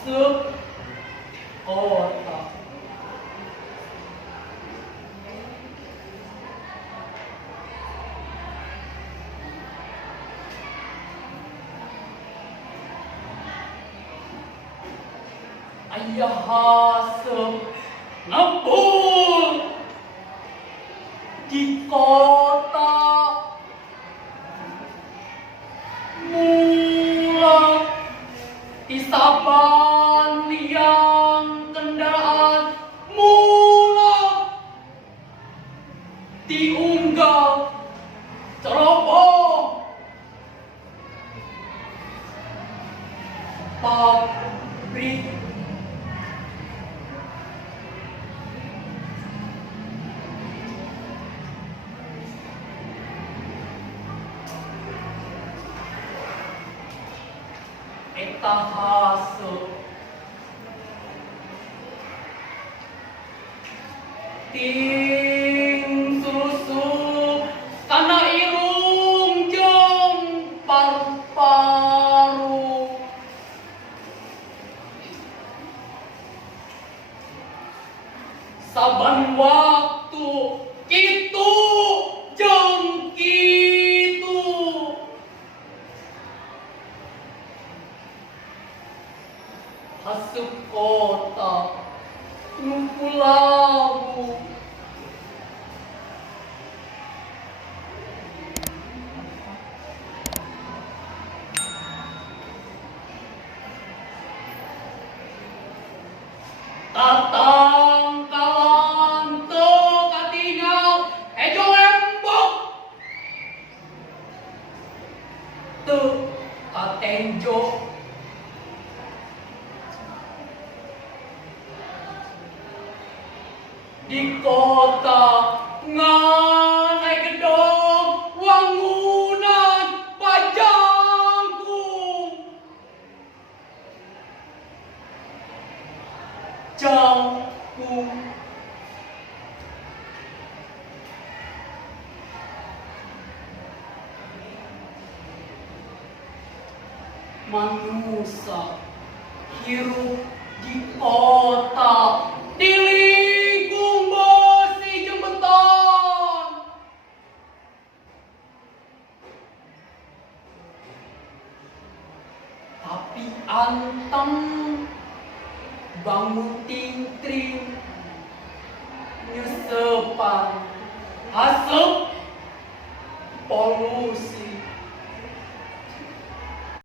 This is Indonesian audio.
sekota. Ayah hasep ngebul di kota, mula di saban liang kendaraan, mula diunggah cerobong pabrik. Eta hasep ting susu kana irung jeung paru-paru. Saban waktu kitu jeung kitu, hasep kota ngumpul labu. Tatang kalan teu katinggal ejo lembok, teu katenjo. Di kota ngan gedong wangunan pajangkung, jangkung manusia hirup di kota dilingkung besi jeung beton, tapi anteng bangun tingtring nyusepan hasep polusi.